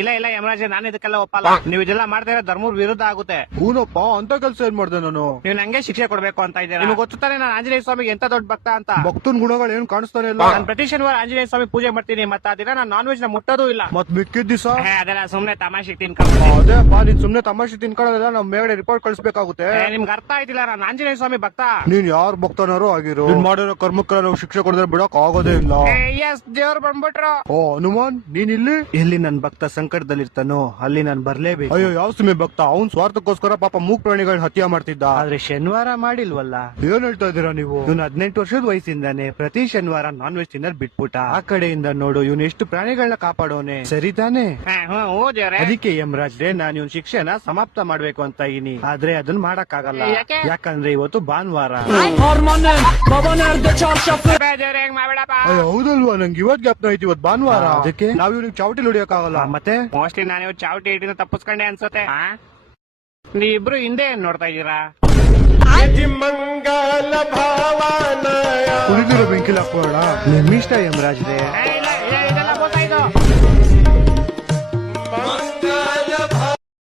ಇಲ್ಲ ಇಲ್ಲ ಯಮರಾಜ್, ನಾನು ಇದಕ್ಕೆಲ್ಲ ಒಪ್ಪಲ್ಲ. ನೀವು ಇದೆಲ್ಲ ಮಾಡ್ತಾ ಇರೋ ಧರ್ಮದ ವಿರುದ್ಧ ಆಗುತ್ತೆ. ಹೂನಪ್ಪ, ಅಂತ ಕೆಲ್ಸ ಏನ್ ಮಾಡ್ದೆ ನಾನು? ನೀವು ನಂಗೆ ಶಿಕ್ಷೆ ಕೊಡ್ಬೇಕು ಅಂತ ಇದ್ದೀರಾ. ನಿಮ್ಗೆ ಗೊತ್ತಾನೆ ನಾನು ಆಂಜನೇಯ ಸ್ವಾಮಿಗೆ ಎಂತ ದೊಡ್ಡ ಭಕ್ತ ಅಂತ. ಭಕ್ತನ್ ಗುಣಗಳು ಏನ್ ಕಾಣಿಸ್ತಾನೆ ಇಲ್ಲ. ನಾನು ಪ್ರತಿ ಶನಿವಾರ ಆಂಜನೇಯ ಸ್ವಾಮಿ ಪೂಜೆ ಮಾಡ್ತೀನಿ. ಮತ್ತೆ ಆ ದಿನ ನಾನು ನಾನ್ ವೆಜ್ ನ ಮುಟ್ಟೋದು ಇಲ್ಲ. ಮತ್ ಮಿಕ್ಕಿದ ದಿವಸ ಅದೆಲ್ಲ ಸುಮ್ನೆ ತಮಾಷೆ ತಿನ್ಕೊಂಡು. ಅದೇಪ್ಪ, ನೀನ್ ಸುಮ್ನೆ ತಮಾಷೆ ತಿನ್ಕೊಳ್ಳೋದಿಲ್ಲ, ನಮ್ ಮೇಗಡೆ ರಿಪೋರ್ಟ್ ಕಳಿಸ್ಬೇಕಾಗುತ್ತೆ. ನಿಮ್ಗೆ ಅರ್ಥ ಆಯ್ತಿಲ್ಲ, ನಾನು ಆಂಜನೇಯ ಸ್ವಾಮಿ ಭಕ್ತ. ನೀನ್ ಯಾರ್ ಭಕ್ತನಾರು ಆಗಿರೋ, ನೀನ್ ಮಾಡಿರೋ ಕರ್ಮಕ್ಕೆ ನಾವು ಶಿಕ್ಷೆ ಕೊಡದ್ರೆ ಬಿಡಕ್ ಆಗೋದೇ ಇಲ್ಲ. ಎಸ್, ದೇವ್ರು ಬಂದ್ಬಿಟ್ರು. ಓ ಹನುಮಾನ್, ನೀನ್ ಇಲ್ಲಿ? ಎಲ್ಲಿ ನನ್ ಭಕ್ತ ಸಂಕಟದಲ್ಲಿರ್ತಾನೋ ಅಲ್ಲಿ ನಾನು ಬರ್ಲೇಬೇಕು. ಅಯ್ಯೋ, ಯಾವ ಸುಮ್ಮನೆ ಭಕ್ತ, ಅವ್ನ್ ಸ್ವಾರ್ಥಕ್ಕೋಸ್ಕರ ಪಾಪ ಮೂಕ್ ಪ್ರಾಣಿಗಳನ್ನ ಹತ್ಯೆ ಮಾಡ್ತಿದ್ದ. ಆದ್ರೆ ಶನಿವಾರ ಮಾಡಿಲ್ವಲ್ಲ. ಏನ್ ಹೇಳ್ತಾ ಇದೀರಾ ನೀವು? ಇವನು 18 ವರ್ಷದ ವಯಸ್ಸಿಂದಾನೆ ಪ್ರತಿ ಶನಿವಾರ ನಾನ್ ವೆಜ್ ತಿನ್ನೋದ್ ಬಿಟ್ಬಿಟ್ಟ. ಆ ಕಡೆಯಿಂದ ನೋಡು, ಇವನು ಎಷ್ಟು ಪ್ರಾಣಿಗಳನ್ನ ಕಾಪಾಡೋನೆ, ಸರಿ ತಾನೆ? ಅದಕ್ಕೆ ಯಮರಾಜ್ರೆ, ನಾನು ಇವನ್ ಶಿಕ್ಷೆನ ಸಮಾಪ್ತ ಮಾಡ್ಬೇಕು ಅಂತ ಇದೀನಿ. ಆದ್ರೆ ಅದನ್ನ ಮಾಡಕ್ ಆಗಲ್ಲ. ಯಾಕಂದ್ರೆ ಇವತ್ತು ಭಾನುವಾರ. ಅಯ್ಯೋ ಹೌದಲ್ವಾ, ನಂಗೆ ಇವತ್ ಜ್ಞಾಪನ ಐತಿ, ಇವತ್ ಭಾನುವಾರ. ಅದಕ್ಕೆ ನಾವ್ ಇವ್ನಿಗೆ ಚಾವಟಿ ಹೊಡಿಯಕ್ ಆಗಲ್ಲ. ಮತ್ತೆ ಮೋಸ್ಟ್ಲಿ ನಾನು ಇವತ್ತು ಚಾವಟಿ ಹಿಡಿನ ತಪ್ಪಿಸ್ಕೊಂಡೆ ಅನ್ಸುತ್ತೆ. ನೀವಿಬ್ರು ಹಿಂದೆ ಏನ್ ನೋಡ್ತಾ ಇದ್ದೀರಾ? ಕುಡಿದಿರೋ ಬೆಂಕಿಲ್ ಹಾಕೋಣ. ನಿಮ್ಮಿಷ್ಟ ಯಮರಾಜ್ರೆ.